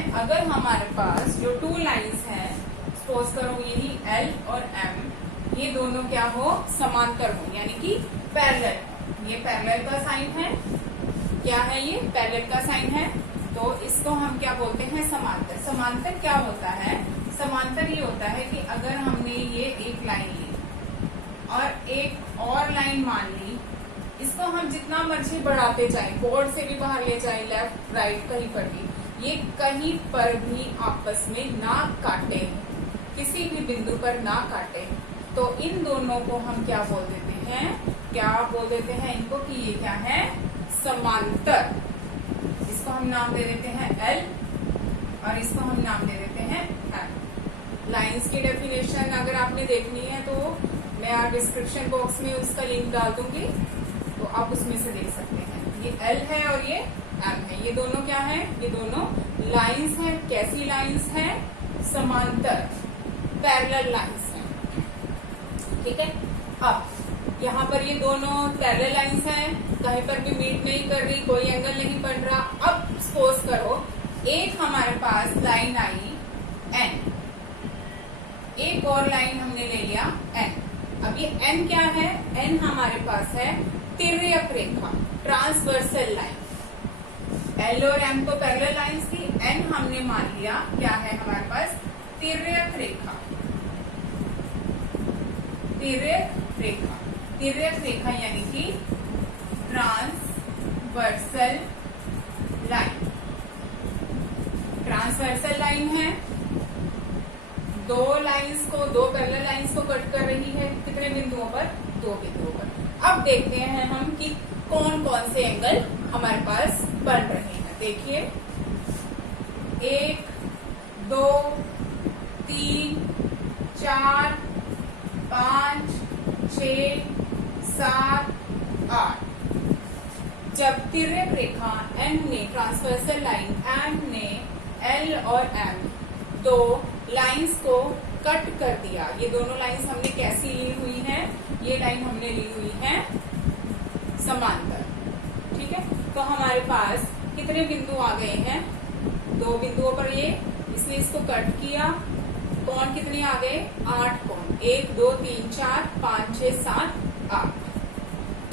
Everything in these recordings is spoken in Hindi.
हैं, अगर हमारे पास जो टू लाइंस हैं, सपोज करो यही L और M, ये दोनों क्या हो, समांतर हो, यानी कि पैरेलल। ये पैरेलल का साइन है, क्या है ये, पैरेलल का साइन है। तो इसको हम क्या बोलते हैं, समांतर। समांतर क्या होता है, समांतर ये होता है कि अगर हमने ये एक लाइन ली और एक और लाइन मान ली, इसको हम जितना मर्जी बढ़ाते जाए, बोर्ड से भी बाहर ले जाए, लेफ्ट राइट कहीं पर भी, ये कहीं पर भी आपस में ना काटे, किसी भी बिंदु पर ना काटे, तो इन दोनों को हम क्या बोल देते हैं, क्या बोल देते हैं इनको, कि ये क्या है, समांतर। इसको हम नाम दे देते हैं L और इसको हम नाम दे देते हैं M। लाइंस की डेफिनेशन अगर आपने देखनी है तो मैं डिस्क्रिप्शन बॉक्स में उसका लिंक डाल दूंगी, तो आप उसमें से देख सकते हैं। ये L है और ये M है, ये दोनों क्या है, ये दोनों लाइंस हैं। कैसी लाइंस हैं, समांतर, पैरेलल लाइंस हैं। ठीक है, अब यहाँ पर ये दोनों पैरेलल लाइंस हैं, कहीं पर भी मीट नहीं कर रही, कोई एंगल नहीं बन रहा। अब सपोज करो एक हमारे पास लाइन आई N, एक और लाइन हमने ले लिया N। अब ये N क्या है, N हमारे पास है तिर्यक रेखा, ट्रांसवर्सल लाइन। L और M तो पैरेलल लाइंस थी, N हमने मान लिया क्या है हमारे पास, तिर्यक रेखा। तिर्यक रेखा, तिर्यक रेखा यानी कि ट्रांसवर्सल लाइन। ट्रांसवर्सल लाइन है, दो लाइंस को, दो पैरेलल लाइंस को कट कर रही है, कितने बिंदुओं पर, दो बिंदुओं पर। अब देखते हैं हम कि कौन कौन से एंगल हमारे पास बन रहे हैं। देखिए 1 2 3 4 5 6 7 8। जब तिर्यक रेखा N ने, ट्रांसवर्सल लाइन M ने L और M दो लाइंस को कट कर दिया, ये दोनों लाइंस हमने कैसी ली हुई हैं, ये लाइन हमने ली हुई है समांतर। ठीक है, तो हमारे पास कितने बिंदु आ गए हैं, दो बिंदुओं पर ये, इसलिए इसको कट किया। कोण कितने आ गए, 8 कोण, 1 2 3 4 5 6 7 8।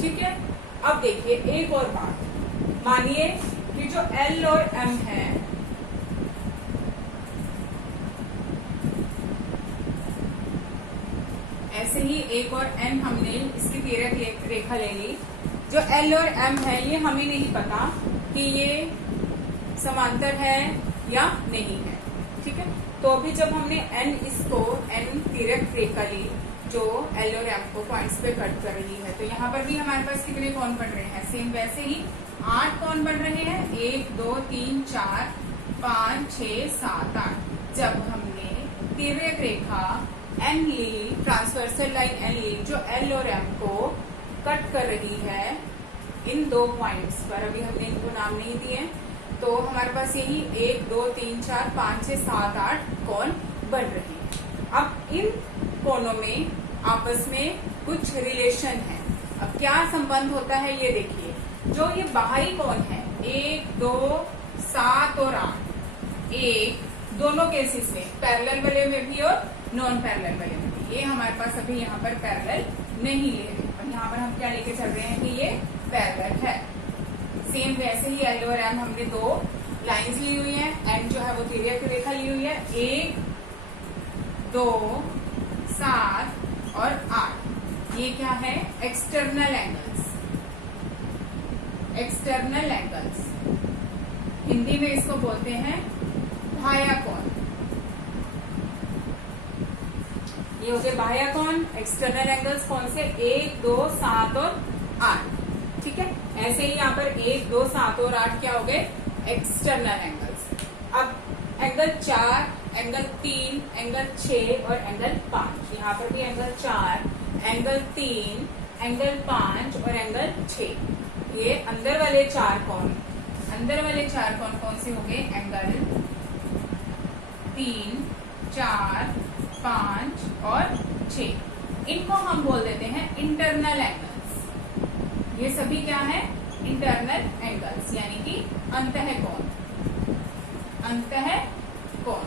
ठीक है, अब देखिए एक और बात, मानिए कि जो L और M है, ऐसे ही एक और N हमने इसकी तिर्यक रेखा ले ली। जो L और M है ये हमें नहीं पता कि ये समांतर है या नहीं है। ठीक है, तो अभी जब हमने N तिर्यक रेखा ली जो L और M को पॉइंट्स पे कट कर रही है, तो यहाँ पर भी हमारे पास कितने कोण बन रहे हैं, सेम वैसे ही 8 कोण बन रहे हैं, 1 2 3 4 5 6 7 8। जब हमने तिर्यक रेखा N ली, ट्रांसवर्सल लाइन N ली जो L और M को कट कर रही है इन दो पॉइंट्स पर, अभी हमने इनको नाम नहीं दिए, तो हमारे पास यही 1 2 3 4 5 6 7 8 कोण बन रहे हैं। अब इन कोणों में आपस में कुछ रिलेशन है। अब क्या संबंध होता है ये देखिए, जो ये बाहरी कोण है 1 2 7 और 8, एक दोनों केसेस में, पैरेलल वाले में भी और नॉन पैरेलल वाले में भी, ये हमारे पास अभी यहाँ पर पैरेलल नहीं ले रहे, और यहाँ पर हम क्या लेके चल रहे हैं कि ये पैरेलल है। सेम वैसे ही L और M हमने दो लाइंस ली हुई है, N जो है वो तिर्यक रेखा ली हुई है, 1 2 7 और 8। ये क्या है, external angles. External angles Hindi में इसको बोलते हैं बाह्य कोण। ये हो गए बाह्य कोण, एक्सटर्नल एंगल्स कौन से, 1 2 7 और 8। ठीक है, ऐसे ही यहाँ पर 1 2 7 और 8 क्या हो गए, एक्सटर्नल एंगल्स। अब एंगल 4, एंगल 3, एंगल 6 और एंगल 5, यहाँ पर भी एंगल 4, एंगल 3, एंगल 5 और एंगल 6। ये अंदर वाले चार कोण, अंदर वाले चार कोण कौन से हो गए, एंगल 3 4 5 और 6। इनको हम बोल देते हैं इंटरनल एंगल्स। ये सभी क्या है, इंटरनल एंगल्स, यानी कि अंतः कोण। अंतः कोण।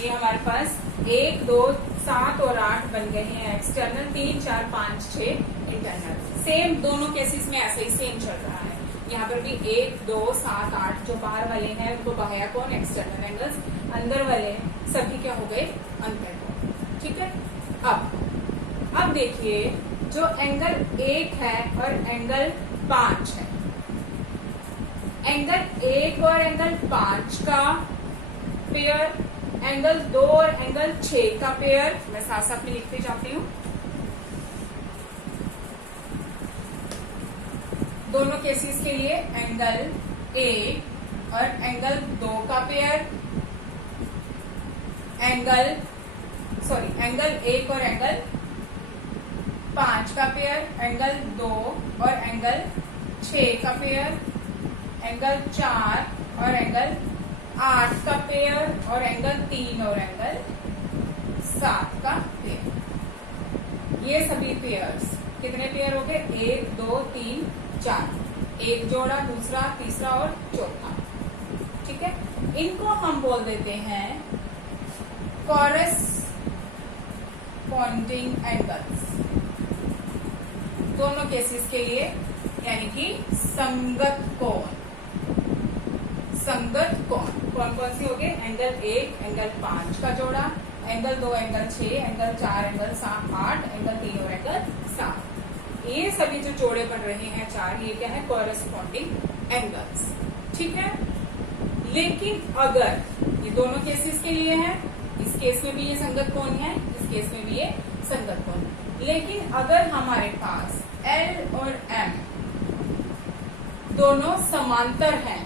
ये हमारे पास 1, 2, 7 और 8 बन गए हैं एक्सटर्नल, 3, 4, 5, 6 इंटरनल। सेम दोनों केसेस में ऐसे ही सेम चल रहा है। यहाँ पर भी 1, 2, 7, 8 जो बाहर वाले हैं उनको बाह्य कोण एक्सटर्नल एंगल्स, अंदर वाले सभी क्या हो गए अंतर कोण। ठीक है। अब देखिए जो एंगल 1 है और एंगल 5 है, एंगल 1 और एंगल 5 का पेयर, एंगल 2 और एंगल 6 का पेयर, मैं साथ साथ में लिखते जाती हूँ। दोनों केसेस के लिए एंगल 1 और एंगल 2 का पेयर, एंगल 1 और एंगल 5 का पेयर, एंगल 2 और एंगल 6 का पेयर, एंगल 4 और एंगल 8 का पेयर, और एंगल 3 और एंगल 7 का पेयर। ये सभी पेयर्स कितने पेयर हो गए? 1, 2, 3, 4। एक जोड़ा, दूसरा, तीसरा और चौथा। ठीक है। इनको हम बोल देते हैं कॉरेस्पॉन्डिंग एंगल्स, दोनों केसेस के लिए, यानी कि संगत कोण। संगत कोण कौन कौन से हो गए? एंगल 1, एंगल 5 का जोड़ा, angle 2, angle 6, angle 4, angle 8, angle 3 और एंगल 7। ये सभी जो जोड़े बन रहे हैं 4, ये क्या है? Corresponding angles. ठीक है। लेकिन अगर ये दोनों केसेस के लिए है, इस केस में भी ये संगत कोण है, इस केस में भी ये संगत कोण। लेकिन अगर हमारे पास L और M दोनों समांतर हैं,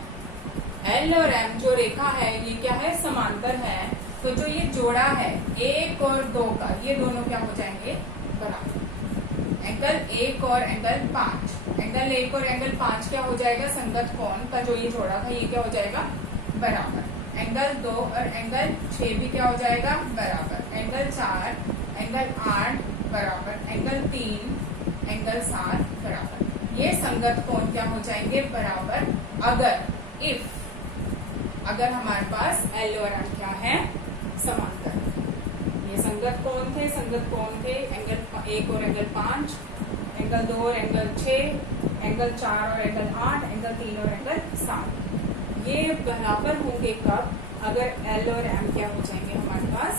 L और M जो रेखा है ये क्या है? समांतर है। तो जो ये जोड़ा है 1 और 2 का, ये दोनों क्या हो जाएंगे? बराबर। एंगल 1 और एंगल 5, एंगल 1 और एंगल 5 क्या हो जाएगा? संगत कोण का जो ये जोड़ा था ये क्या हो जाएगा? बराबर। एंगल 2 और एंगल 6 भी क्या हो जाएगा? बराबर। एंगल 4, एंगल 8 बराबर, एंगल 3, एंगल 7 बराबर। ये संगत कोण क्या हो जाएंगे? बराबर। अगर हमारे पास L और M क्या है? समांतर। ये संगत कोण थे एंगल 1 और एंगल 5, एंगल 2 और एंगल 6, एंगल 4 और एंगल 8, एंगल 3 और एंगल 7। ये बराबर होंगे कब? अगर L और M क्या हो जाएंगे हमारे पास?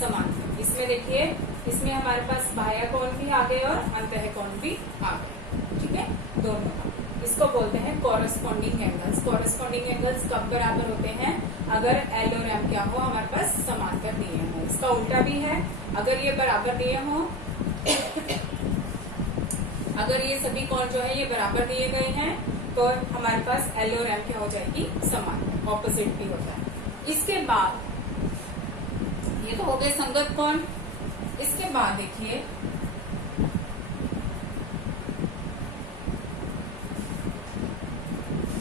समांतर। इसमें देखिए, इसमें हमारे पास बाह्य कोण भी आ गए और अंतः कोण भी आ गए। ठीक है, दोनों का। इसको बोलते हैं कॉरेस्पॉन्डिंग एंगल्स। कॉरेस्पॉन्डिंग एंगल्स कब बराबर होते हैं? अगर L और M क्या हो? हमारे पास समांतर दिए हों। इसका उल्टा भी है, अगर ये बराबर दिए हों, अगर ये सभी कोण जो है ये बराबर दिए गए हैं तो हमारे पास L और M क्या हो जाएगी? समान। ऑपोजिट भी होता है। इसके बाद ये तो हो गए संगत कोण। इसके बाद देखिए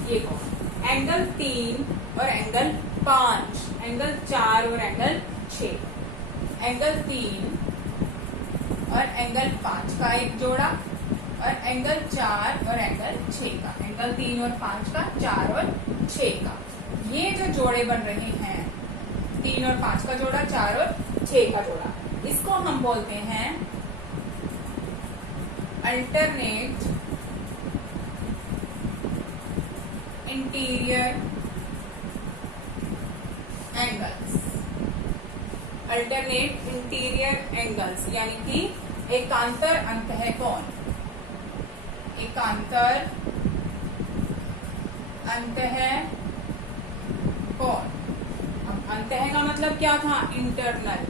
ये कोण एंगल 3 और एंगल 5, एंगल 4 और एंगल 6, एंगल 3 और एंगल 5 का एक जोड़ा, और एंगल 4 और एंगल 6 का, एंगल 3 और 5 का, 4 और 6 का। ये जो जोड़े बन रहे हैं 3 और 5 का जोड़ा, 4 और 6 का जोड़ा, इसको हम बोलते हैं alternate interior angles. Alternate interior angles यानी कि एकांतर अंतः कोण। एकांतर अंतः कोण। अब अंतः का मतलब क्या था? इंटरनल।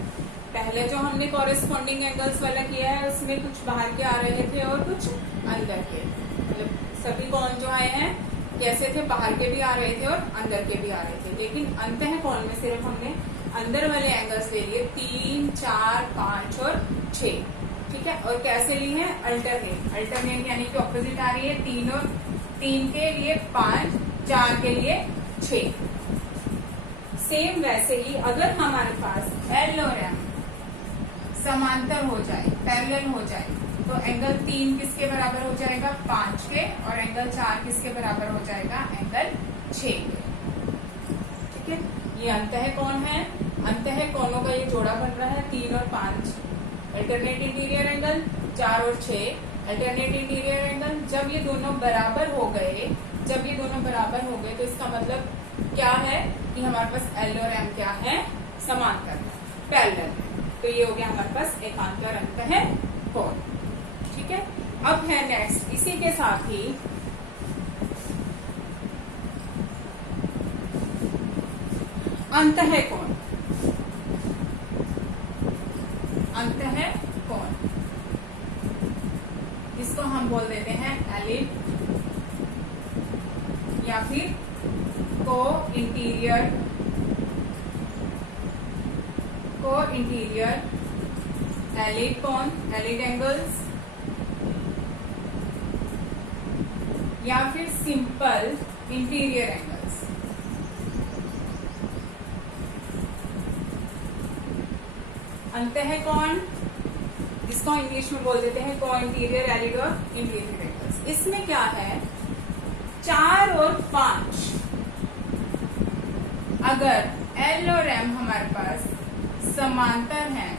पहले जो हमने कॉरेस्पॉन्डिंग एंगल्स वाला किया है उसमें कुछ बाहर के आ रहे थे और कुछ अंदर के, मतलब सभी कोण जो आए हैं कैसे थे? बाहर के भी आ रहे थे और अंदर के भी आ रहे थे। लेकिन अंतः कोण में सिर्फ हमने अंदर वाले एंगल्स ले लिए, 3, 4, 5 और 6। ठीक है। और कैसे ली है? अल्टरनेट। अल्टरनेट यानी कि ऑपोजिट आ रही है। 3 के लिए 5, 4 के लिए 6। सेम वैसे ही अगर हमारे पास L और M समांतर हो जाए, पैरेलल हो जाए, तो एंगल 3 किसके बराबर हो जाएगा, 5 के, और एंगल 4 किसके बराबर हो जाएगा, एंगल 6 के। ठीक है, ये अंतः कोण है। अंतः कोणों का ये जोड़ा बन रहा है 3 और 5 अल्टरनेट इंटीरियर एंगल, 4 और 6 अल्टरनेट इंटीरियर एंगल। जब ये दोनों बराबर हो गए, तो इसका मतलब क्या है कि हमारे पास एल और एम क्या है, समांतर, पैरेलल है। तो ये हो गया हमारे पास एकांतर अंतः कोण। ठीक है, अब है नेक्स्ट, इसी के साथ ही अंतः कोण। अंतः कोण इसको हम बोल देते हैं एलिप या फिर को इंटीरियर एलिड कोण, एलिड एंगल्स, या फिर सिंपल इंटीरियर एंगल्स। अंतः कोण इसको इंग्लिश में बोल देते हैं को इंटीरियर एलिड और इंटीरियर एंगल्स। इसमें क्या है, 4 और 5 अगर एल और एम हमारे पास समांतर हैं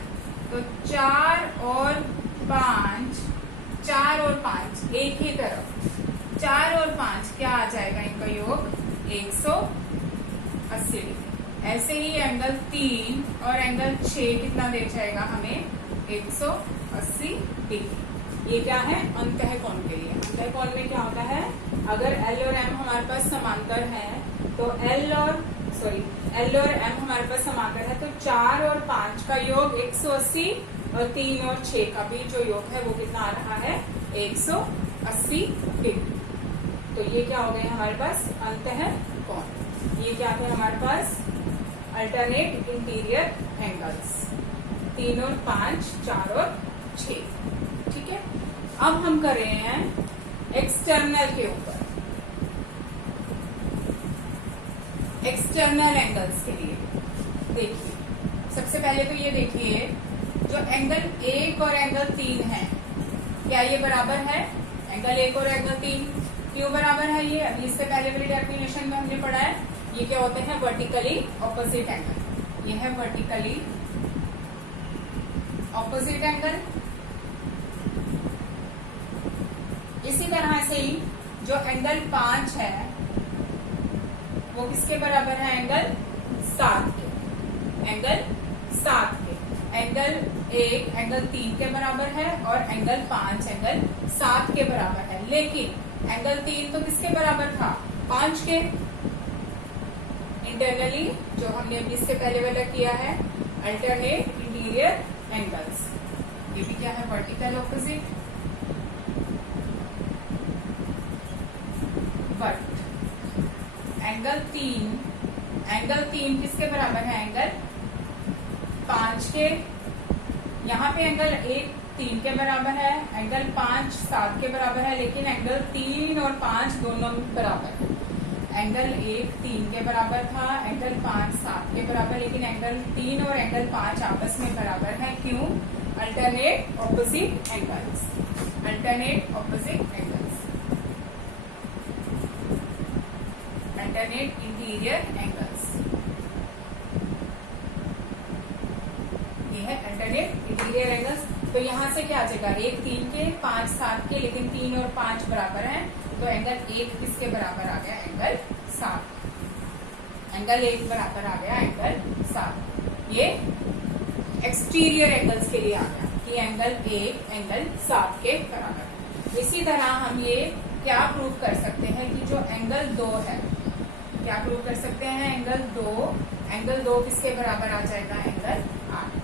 तो 4 और 5 एक ही तरफ, 4 और 5 क्या आ जाएगा, इनका योग 180 डिग्री। ऐसे ही एंगल 3 और एंगल 6 कितना दे जाएगा हमें, 180 डिग्री। ये क्या है, अंतः कोण के लिए। अंतः कोण में क्या होता है, अगर एल और एम हमारे पास समांतर है तो एल और एम हमारे पास समांतर है तो 4 और 5 का योग 180 और 3 और 6 का भी जो योग है वो कितना आ रहा है, 180 डिग्री। तो ये क्या हो गए हमारे पास, अंतः कोण। ये क्या थे हमारे पास, अल्टरनेट इंटीरियर एंगल्स, 3 और 5, 4 और 6। ठीक है, अब हम कर रहे हैं एक्सटर्नल के ऊपर, एक्सटर्नल एंगल्स के लिए। देखिए, सबसे पहले तो ये देखिए, जो एंगल 1 और एंगल 3 है, क्या ये बराबर है, एंगल 1 और एंगल 3 क्यों बराबर है, ये अभी इससे पहले वाली डेफिनेशन में हमने पढ़ा है। ये क्या होते हैं, वर्टिकली ऑपोजिट एंगल। ये है वर्टिकली ऑपोजिट एंगल। इसी तरह से ही जो एंगल 5 है वो किसके बराबर है, एंगल 7 के। एंगल 7 के, एंगल 1 एंगल 3 के बराबर है और एंगल 5 एंगल 7 के बराबर है। लेकिन एंगल 3 तो किसके बराबर था, 5 के। इंटरनली जो हमने अभी इससे पहले वाला किया है, अल्टरनेट इंटीरियर एंगल्स, ये भी क्या है, वर्टिकल ऑपोजिट। बट एंगल 3 किसके बराबर है, एंगल 5 के। यहाँ पे एंगल 1 3 के बराबर है, एंगल 5 7 के बराबर है, लेकिन एंगल 3 और 5 दोनों बराबर है। एंगल 1 3 के बराबर था, एंगल 5 7 के बराबर, लेकिन एंगल 3 और एंगल 5 आपस में बराबर है। क्यों, alternate opposite angles, alternate opposite angles, alternate interior angles. ये है अल्टरनेट इंटीरियर एंगल्स। तो यहाँ से क्या आ जाएगा, 1 3 के, 5 7 के, लेकिन 3 और 5 बराबर है, तो एंगल 1 किसके बराबर आ गया, एंगल 7। एंगल 1 बराबर आ गया एंगल 7। ये एक्सटीरियर एंगल्स के लिए आ गया कि एंगल 1 एंगल 7 के बराबर। इसी तरह हम ये क्या प्रूव कर सकते हैं कि जो एंगल 2 है, क्या प्रूव कर सकते हैं, एंगल 2 किसके बराबर आ जाएगा, एंगल 8।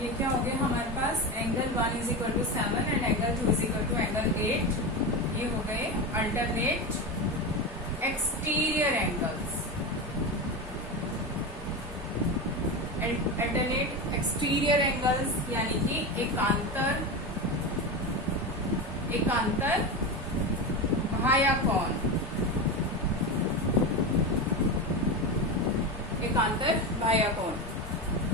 ये क्या हो गया हमारे पास, angle 1 is equal to 7 and angle 2 is equal to angle 8। ये हो गए alternate exterior angles. Alternate exterior angles यानी कि एकांतर भाया कोण, एकांतर भाया कोण।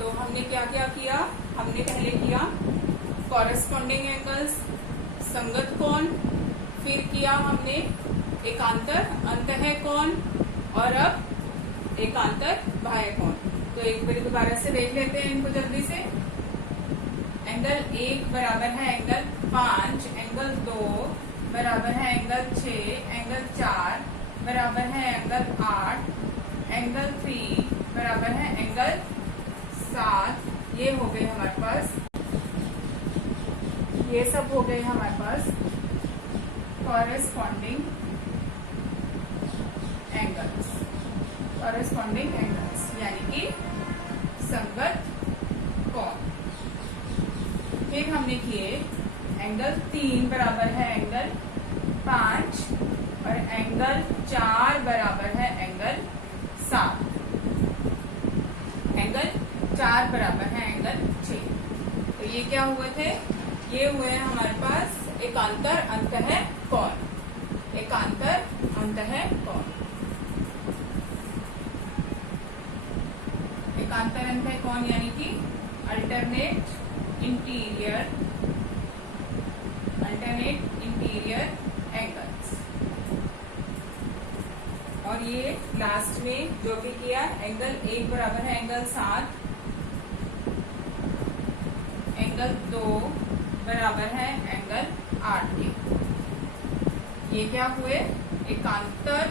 तो हमने क्या क्या किया, हमने पहले किया कॉरेस्पॉन्डिंग एंगल्स, संगत कोण, फिर किया हमने एकांतर अंतः कोण और अब एकांतर बाह्य कोण। तो एक बार दोबारा से देख लेते हैं इनको जल्दी से। एंगल 1 बराबर है एंगल 5, एंगल 2 बराबर है एंगल 6, एंगल 4 बराबर है एंगल 8, एंगल 3 बराबर है एंगल 7। ये हो गए हमारे पास, ये सब हो गए हमारे पास कॉरेस्पॉन्डिंग एंगल्स, कॉरेस्पॉन्डिंग एंगल्स यानी कि संगत कोण। फिर हमने किए एंगल 3 बराबर है एंगल 5 और एंगल 4 बराबर है एंगल 7, एंगल 4 बराबर है एंगल 6। तो ये क्या हुए थे? ये हुए हैं हमारे पास एकांतर अंतः कोण, एकांतर अंतः कोण। एकांतर अंतः कोण यानी कि अल्टरनेट इंटीरियर एंगल्स। और ये लास्ट में जो भी किया एंगल 1 बराबर है एंगल 7, एंगल 2 बराबर है एंगल 8 के। ये क्या हुए? एकांतर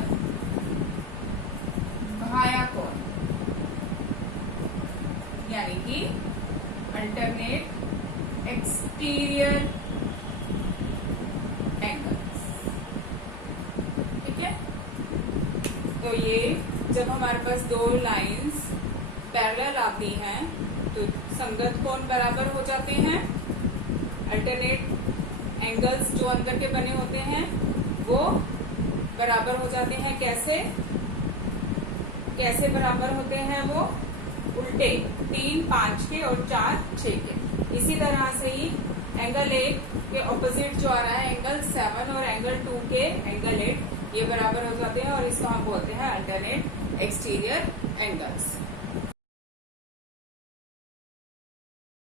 बाह्य कोण यानी कि अल्टरनेट एक्सटीरियर एंगल्स। ठीक है, तो ये जब हमारे पास दो लाइंस पैरेलल आती हैं तो संगत कोण बराबर हो जाते हैं। अल्टरनेट एंगल्स जो अंदर के बने होते हैं वो बराबर हो जाते हैं। कैसे बराबर होते हैं वो? उल्टे, 3 5 के और 4 6 के। इसी तरह से ही एंगल 1 के ऑपोजिट जो आ रहा है एंगल 7 और एंगल 2 के एंगल 8 ये बराबर हो जाते हैं और इसको हम बोलते हैं अल्टरनेट एक्सटीरियर एंगल्स।